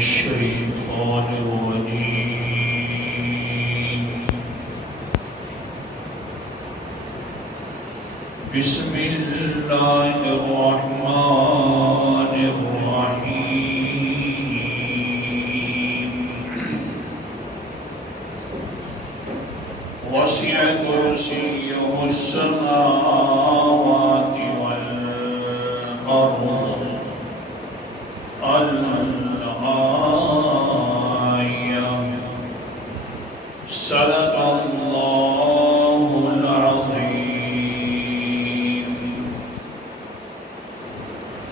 الشيطان الرجيم بسم الله الرحمن الرحيم وسع كرسيه السماوات والأرض الآية صدق الله العظيم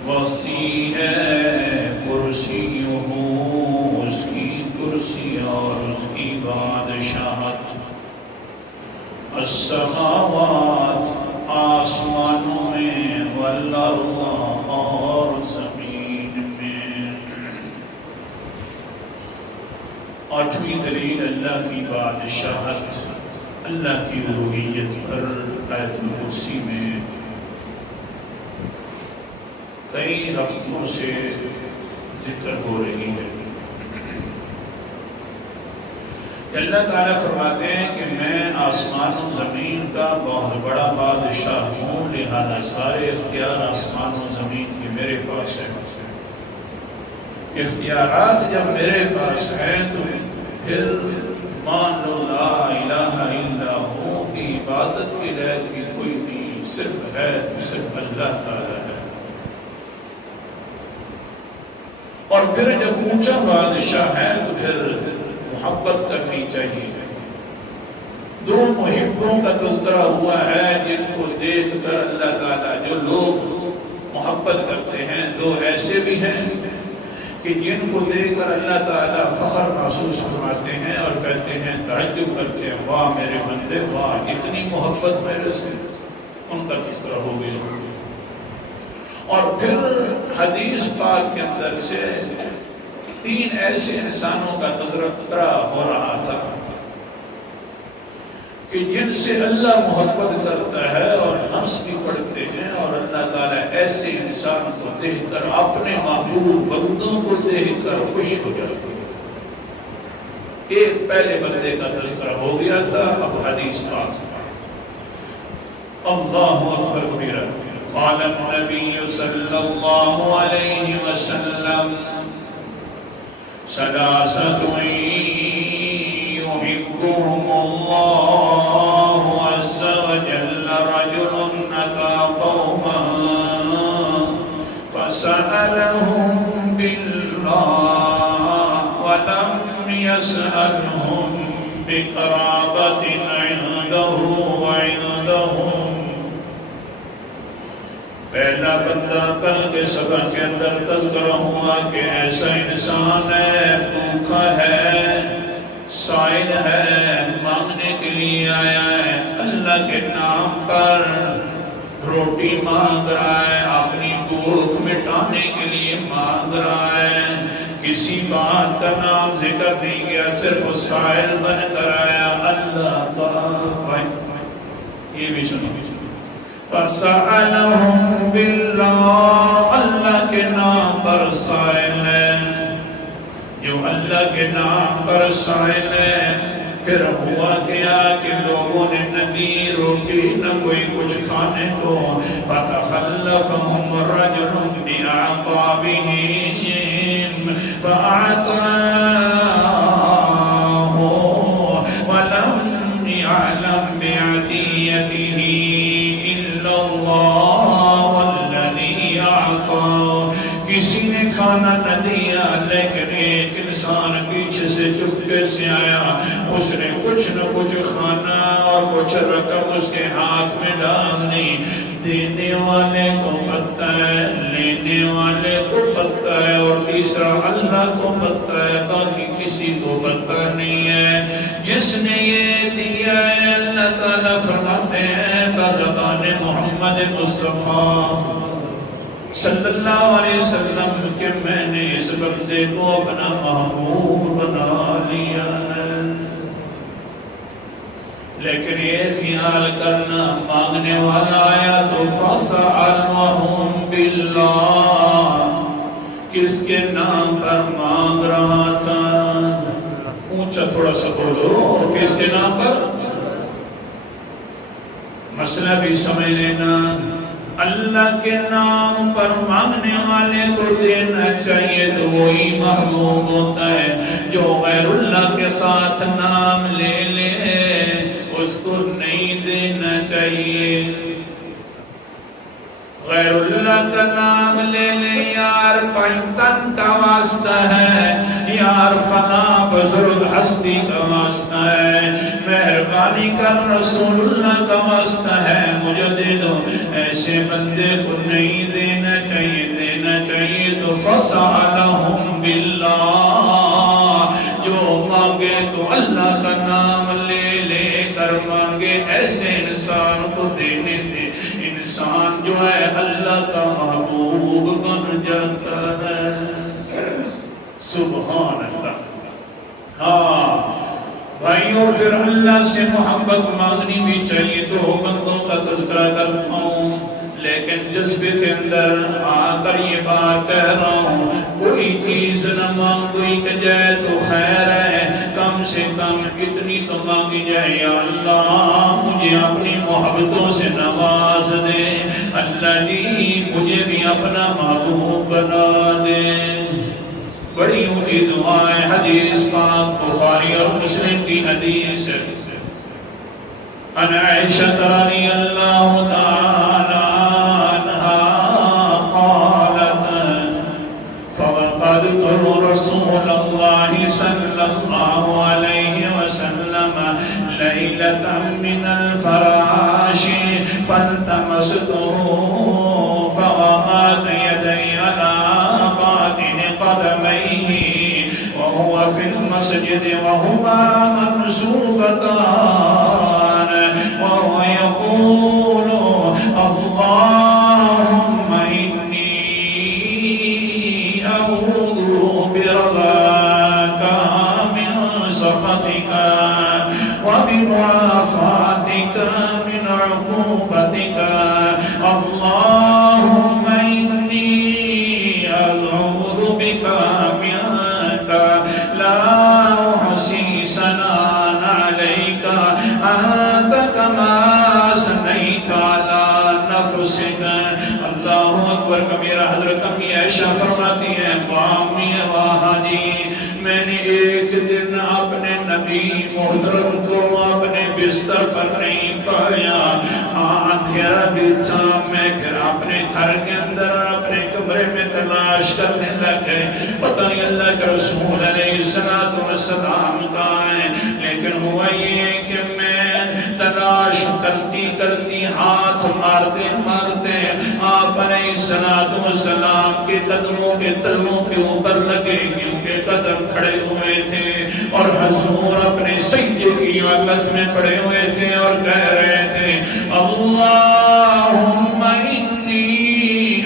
وسیع ہے کرسیہ اس کی کرسی اور اس کی بادشاہت السماوات آسمانوں میں والارض اور زمین میں آٹھویں دلیل اللہ کی بادشاہت اللہ کی الوہیت پر آیت الکرسی میں کئی ہفتوں سے ذکر ہو رہی ہے کہ اللہ تعالیٰ فرماتے ہیں کہ میں آسمان و زمین کا بہت بڑا بادشاہ ہوں، لہذا سارے اختیار آسمان و زمین کے میرے پاس ہیں۔ اختیارات جب میرے پاس ہیں تو پھر مان لو لا الہ الا ہو کی عبادت کی لائق کی کوئی نہیں، صرف ہے تو صرف اللہ تعالیٰ ہے۔ اور پھر جب اونچا بادشاہ ہے تو پھر محبت کرنی چاہیے۔ دو محبوں کا تذکرہ ہوا ہے جن کو دیکھ کر اللہ تعالیٰ جو لوگ محبت کرتے ہیں، دو ایسے بھی ہیں کہ جن کو دیکھ کر اللہ تعالیٰ فخر محسوس فرماتے ہیں اور کہتے ہیں، تعجب کرتے ہیں، واہ میرے بندے، واہ اتنی محبت میرے سے، ان کا تذکرہ ہو گیا۔ اور پھر حدیث پاک کے اندر سے تین ایسے انسانوں کا تذکرہ ہو رہا تھا کہ جن سے اللہ محبت کرتا ہے اور ہنس بھی پڑھتے ہیں، اور اللہ تعالیٰ ایسے انسان کو دیکھ کر اپنے محبوب بندوں کو دیکھ کر خوش ہو جاتے ہیں۔ ایک پہلے بندے کا تذکرہ ہو گیا تھا، اب حدیث پاک اللہ اکبر کبیرہ۔ قال النبی صلی اللہ علیہ وسلم ثلاثة يحبهم الله عز وجل رجل أتى قوما فسألهم بالله ولم يسألهم بقرابة عنده وعندهم۔ پہلا بندہ کل کے سبق کے اندر تذکرہ ہوا کہ ایسا انسان ہے، بھوکا ہے، سائل ہے، مانگنے کے لیے آیا ہے، اللہ کے نام پر روٹی مانگ رہا ہے، اپنی بھوک مٹانے کے لیے مانگ رہا ہے، کسی بات کا نام ذکر نہیں کیا، صرف سائل بن کر آیا اللہ کا۔ یہ بھی سنو، فَسَأَلَهُمْ بِاللَّهِ، اللہ کے نام پر سائل ہے، جو اللہ کے نام پر سائل ہے۔ پھر ہوا کیا کہ لوگوں نے نہ دی روٹی نہ کوئی کچھ کھانے کو، فَتَخَلَّفَهُمْ رَجُلٌ بِأَعْقَابِهِمْ فَأَعْطَاهُ وَلَمْ يَعْلَمْ بِعَطِيَّتِهِ کسی نے کھانا نہ دیا، لیکن ایک انسان پیچھے سے چپکے سے آیا، اس نے کچھ نہ کچھ کھانا اور کچھ رقم اس کے ہاتھ میں ڈال دی۔ دینے والے کو پتہ ہے، لینے والے کو پتہ ہے، اور تیسرا اللہ کو پتہ ہے، باقی کسی کو پتہ نہیں ہے۔ جس نے یہ دیا ہے اللہ تعالیٰ فرماتے ہیں بزبان محمد مصطفیٰ صلی اللہ علیہ وسلم کہ میں نے اس بندے کو اپنا محبوب بنا لیا ہے۔ لیکن یہ خیال کرنا، مانگنے والا آیا تو فَسَأَلْوَهُمْ بِاللَّهِ، کس کے نام پر مانگ رہا تھا. اونچا تھوڑا سا بولو. کس کے نام پر؟ مسئلہ بھی سمجھ لینا. اللہ کے نام پر مانگنے والے کو دینا چاہیے تو وہی محبوب ہوتا ہے. جو غیر اللہ کے ساتھ نام لے لے اس کو نہیں دینا چاہیے. غیر اللہ کا نام لے لے یار پنتن کا واسطہ ہے، یار فلاں بزرگ ہستی کا واسطہ ہے، مہربانی کر رسول اللہ کا واسطہ ہے مجھے دے دو. ایسے بندے کو نہیں دینا چاہیے. دینا چاہیے تو فَسَأَلَهُمْ بِاللَّهِ. جو مانگے تو اللہ کا نام لے لے کر مانگے. ایسے انسان کو دینے سے انسان جو ہے اللہ کا محبوب بن جاتا ہے. سبحان اللہ. ہاں بھائیوں پھر اللہ سے محبت مانگنی بھی چاہیے. تو بندوں کا تذکرہ کرتا ہوں لیکن جذبے کے اندر آ کر یہ بات کہہ رہا ہوں کوئی چیز نہ مانگوئی کہ جائے تو خیر ہے. کم سے کم اتنی تو مانگی جائے یا اللہ مجھے اپنی محبتوں سے نواز دے. اللہ جی مجھے بھی اپنا محبوب بنا دے. بڑی اونچی دعائیں. حدیث پاک بخاری اور مسلم کی حدیث ہے. عن عائشہ رضی اللہ تعالی عنہا قالت فوقدت رسول اللہ صلی اللہ علیہ وسلم لیلة من الفراش فالتمسته فوقعت يدي على باطن قدميه وهو في المسجد وهما منصوبتان وهو يقول اللهم إني أعوذ برضاك من سخطك وبمعافاتك من عقوبتك. اللهم إني أعوذ بك منك لا أحصي ثناء عليك أنت كما أثنيت على نفسك. اللہ اکبر کبیرہ. حضرت امی عائشہ فرماتی ہیں بامی واہدی میں نے ایک دن اپنے نبی محترم کو اپنے بستر پر نہیں پایا. اندھیرا بھی تھا. میں پھر اپنے گھر کے اندر اپنے کمرے میں تلاش کرنے لگے. پتہ نہیں اللہ کے رسول علیہ السلام کہاں ہیں. لیکن ہوا یہ کہ میں تلاش کرتی کرتی ہاتھ مارتے مارتے آپ علیہ السلام کے قدموں کے تلوں کے اوپر لگے کیونکہ قدم کھڑے ہوئے تھے اور حضور اپنے سجدے کی حالت میں پڑے ہوئے تھے اور کہہ رہے تھے اللہم انی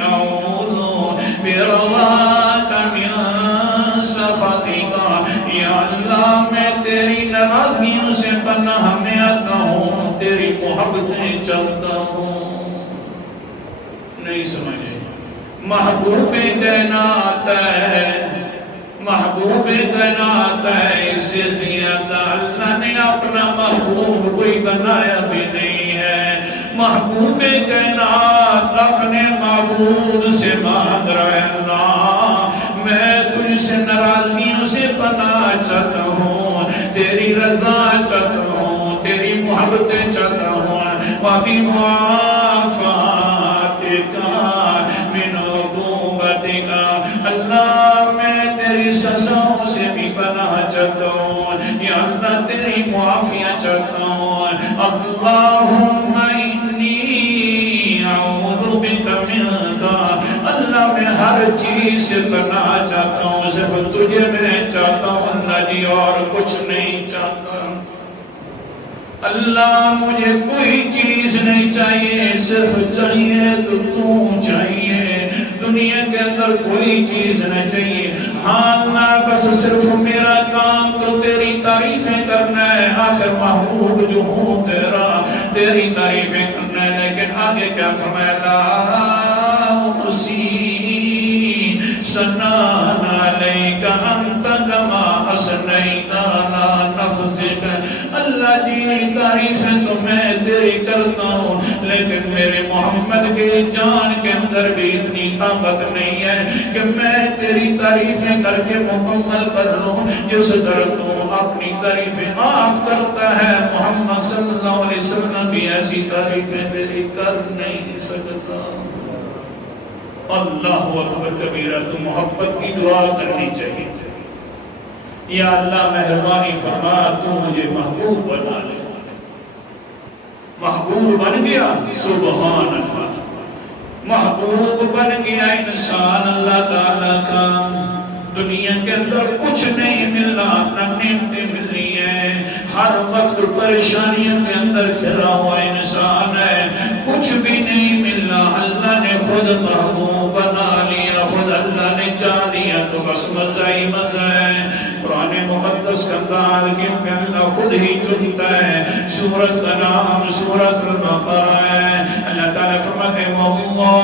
اعوذ برضاک من سخطک. یا اللہ میں تیری ناراضگیوں سے پناہ میں آتا ہوں, تیری محبتیں چاہتا ہوں. نہیں سمجھے؟ محبوب کائنات ہے, محبوب کائنات ہے. اس سے زیادہ اللہ نے اپنا محبوب کوئی بنایا بھی نہیں ہے. محبوب کائنات اپنے معبود سے مانگ رہا ہے اللہ میں تجھ سے ناراضگیوں سے پناہ چاہتا ہوں, تیری رضا چاہتا ہوں, تیری محبتیں چاہتا ہوں. وَبِمُعَافَاتِكَ مِنْ عُقُوبَتِكَ. اللہ میں تیری سزاؤں سے بھی پناہ چاہتا ہوں. یا اللہ تیری معافیاں چاہتا ہوں. اللہم انی اعوذ بک منک. اللہ میں ہر چیز سے پناہ چاہتا ہوں, صرف تجھے میں چاہتا ہوں اللہ جی, اور کچھ نہیں چاہتا. اللہ مجھے کوئی چیز نہیں چاہیے, صرف چاہیے تو چاہیے. دنیا کے اندر کوئی چیز نہیں چاہیے. ہاں اللہ بس صرف میرا کام تو تیری تعریفیں کرنا ہے. آخر محبوب جو ہوں تیرا, تیری تعریفیں کرنا ہے. لیکن آگے کیا فرمایا لا احصی ثناء علیک انت اللہ جی تعریفیں تو میں تیری کرتا ہوں، لیکن میرے محمد کے جان کے اندر بھی اتنی طاقت نہیں ہے کہ میں تیری تعریفیں کر کے مکمل کر لوں جس طرح تو اپنی تعریفیں آپ کرتا ہے۔ محمد صلی اللہ علیہ وسلم بھی ایسی تعریفیں تیری کر نہیں سکتا۔ اللہ اکبر کبیرہ، تو محبت کی دعا کرنی چاہیے، یا اللہ مہربانی فرما تو مجھے محبوب بنا لے۔ محبوب بن گیا، سبحان اللہ، محبوب بن گیا انسان اللہ تعالیٰ کا۔ دنیا کے اندر کچھ نہیں ملنا، نہ نعمتیں مل رہی ہیں، ہر وقت پریشانیوں کے اندر گھرا ہوا انسان ہے، کچھ بھی نہیں ملنا، اللہ نے خود محبوب بنا لیا، خود اللہ نے چاہ لیا تو بس مزہ ہی مزہ ہے۔ قرآن مقدس کا تعال کیونکہ اللہ خود ہی چنتا ہے، سورت کا نام سورت البقرہ ہے۔ اللہ تعالیٰ فرماتے ہیں وَاللَّهُ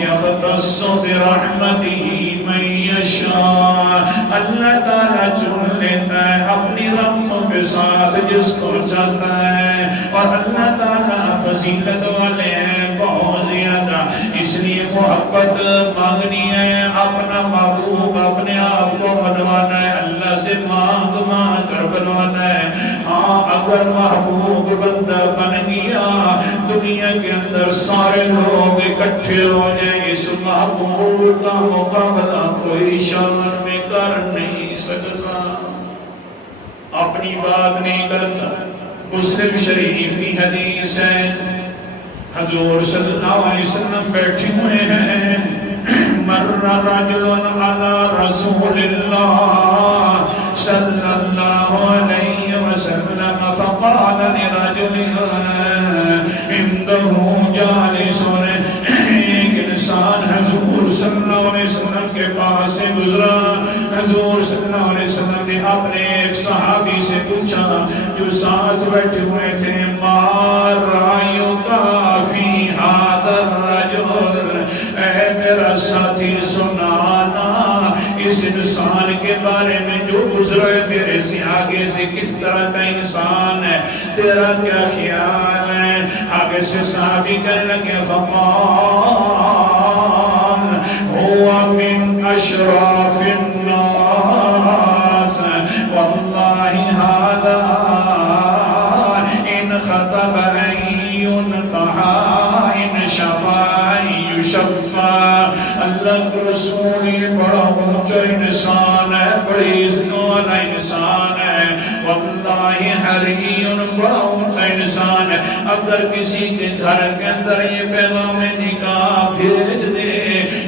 يَخْتَصُّ بِرَحْمَتِهِ مَن يَشَاءُ، اللہ تعالیٰ چن لیتا ہے اپنی رحمتوں کے ساتھ جس کو چاہتا ہے، اور اللہ تعالیٰ فضیلت والے ہیں بہت زیادہ، اس لیے محبت مانگنی ہے، اپنا محبوب اپنے آپ کو بنوانا ہے، اللہ سے مانگ مانگ کر بنوانا ہے۔ ہاں اگر محبوب بندہ بن گیا، دنیا کے اندر سارے لوگ اکٹھے ہو جائیں، اس محبوب کا مقابلہ کوئی شان میں کر نہیں سکتا، اپنی بات نہیں کرتا۔ مسلم شریف کی حدیث ہے، حضور صلی اللہ علیہ وسلم بیٹھے ہوئے ہیں، مر رجل علی رسول اللہ صلی اللہ علیہ وسلم فقال لرجل عنده جالس، ایک انسان حضور صلی اللہ علیہ وسلم کے پاس سے گزرا، حضور صلی اللہ علیہ وسلم نے اپنے ایک صحابی سے پوچھا جو ساتھ بیٹھے ہوئے تھے، ما رأیک فی ھذا الرجل، اے میرا ساتھی سنانا اس انسان کے بارے میں جو گزرے تیرے سے آگے سے، کس طرح کا انسان ہے، تیرا کیا خیال ہے؟ آگے سے صحابی کہنے لگے فقال هو من اشراف الناس واللہ هذا ان خطب ان ينكح ان شفا یشفا۔ اللہ کے رسول یہ بڑا اونچا انسان ہے، بڑی عزت والا انسان ہے، واللہ حریٌ بڑا اونچا انسان ہے، اگر کسی کے گھر کے اندر یہ پیغام نکاح بھیج دے،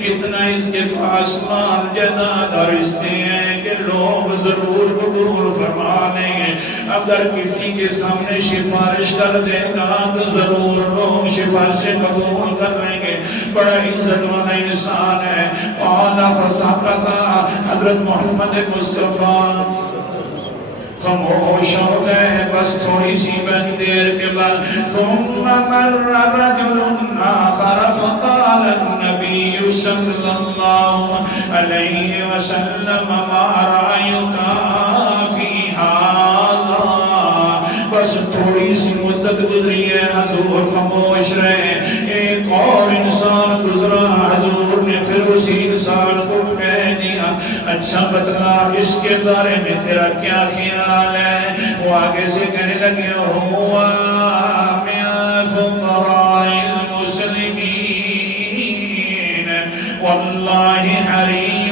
اتنا اس کے پاس مال جائیداد اور رشتے ہیں کہ لوگ ضرور قبول فرما لیں گے، اگر کسی کے سامنے سفارش کر دے گا تو ضرور لوگ سفارشیں قبول کر لیں گے، بڑا عزت والا انسان ہے۔ قال فسکت، حضرت محمد مصطفیٰ خاموش ہو گئے، بس تھوڑی سی دیر کے بعد ثم مر رجل آخر فقال النبی صلی اللہ علیہ وسلم ما رأیک فی ھذا، بس تھوڑی سی مدت گزری ہے، حضور خاموش رہے، ایک اور انسان گزرا، حضور نے پھر اسی انسان کو کہہ دیا اچھا بتلا اس کے بارے میں تیرا کیا خیال ہے؟ وہ آگے سے کہنے لگے ہوا من فقراء المسلمین واللہ حری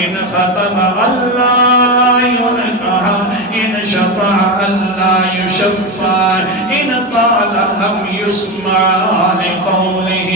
ان ختم اللہ ينکح ان شفع اللہ یشفع ان قال لم یسمع لقوله۔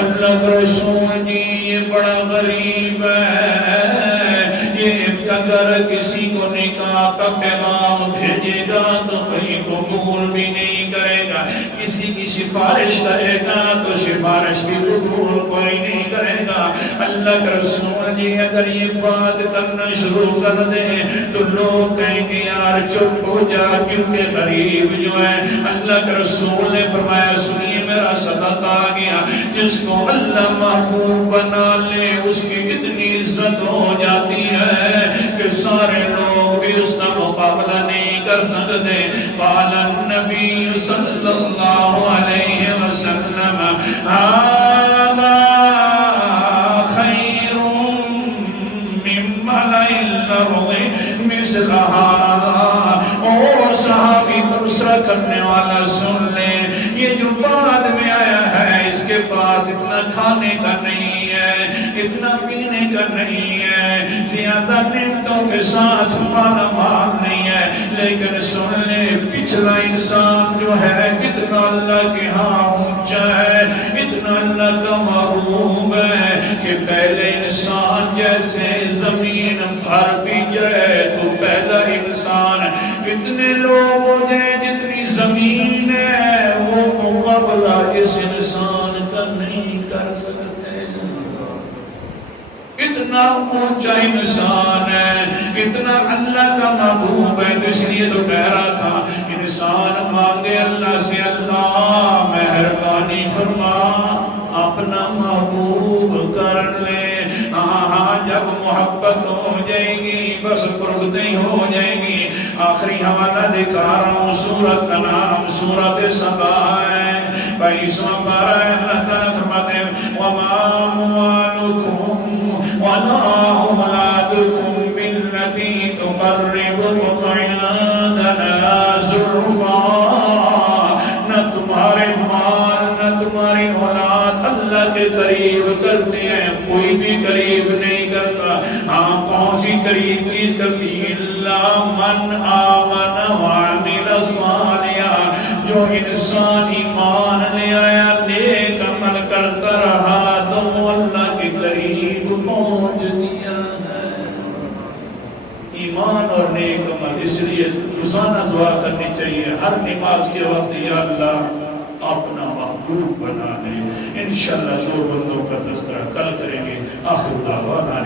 اللہ کا رسول جی یہ بڑا غریب ہے، یہ اگر کسی کو نکاح کا پیغام بھیجے گا تو کوئی قبول بھی نہیں کرے گا، کسی کی سفارش کرے گا تو سفارش بھی قبول کوئی نہیں کرے گا۔ اللہ کا رسول جی اگر یہ بات کرنا شروع کر دے تو لوگ کہیں گے یار چپ ہو جا کیونکہ غریب جو ہے۔ اللہ کا رسول نے فرمایا سنیے میرا صدق آ گیا، جس کو اللہ محبوب بنا لے اس کی اتنی عزت ہو جاتی ہے کہ سارے لوگ بھی اس کا مقابلہ نہیں قال النبی صلی اللہ علیہ وسلم هذا خیر من ملئ الارض مثل هذا. او صحابی تبصرہ کرنے والا سن لے، یہ جو بعد میں آیا ہے اس کے پاس اتنا کھانے کا نہیں ہے، اتنا پینے کا نہیں ہے، زیادہ نعمتوں کے ساتھ مالا مال نہیں ہے، لیکن سن لے پچھلا انسان جو ہے اتنا اللہ کے ہاں اونچا ہے، اتنا اللہ کا محبوب ہے کہ پہلے انسان جیسے زمین بھر بھی جائے تو پہلا انسان اتنے لوگ ہو جائے جتنی زمین ہے وہ مقابلہ اس انسان کا نہیں کر سکتے. اتنا اونچا انسان ہے، اتنا اللہ کا محبوب ہے. تو اس لیے تو کہہ رہا تھا انسان مانگے اللہ سے اللہ مہربانی فرما اپنا محبوب کر لے. جب محبت ہو جائے گی بس قرب نہیں ہو جائے گی. آخری حوالہ دکھا رہا ہوں، سورت کا نام سورت سبا ہے. بھائی سوام بارہ ہے، اللہ تعالیٰ فرماتے ہیں وَمَا أَمْوَالُكُمْ وَلَا أَوْلَادُكُمْ بِالَّتِي تُقَرِّبُكُمْ عِندَنَا زُلْفَىٰ. نہ تمہارے مال نہ تمہاری اولاد اللہ کے قریب کرتے ہیں، کوئی بھی قریب نہیں کرتا. ہاں کون سی قریب چیز کرتی ہے؟ اللہ من آمن وعمل صالحا. جو انسان ایمان لے آیا نیک عمل کرتا رہا تو وہ اللہ کے قریب پہنچ دیا ہے. ایمان اور نیک عمل، اس لیے روزانہ دعا کرنی چاہیے ہر نماز کے وقت، یا اللہ اپنا محبوب بنا دے. انشاءاللہ دو بندوں کا تذکرہ کل کریں گے. آخر دعوانا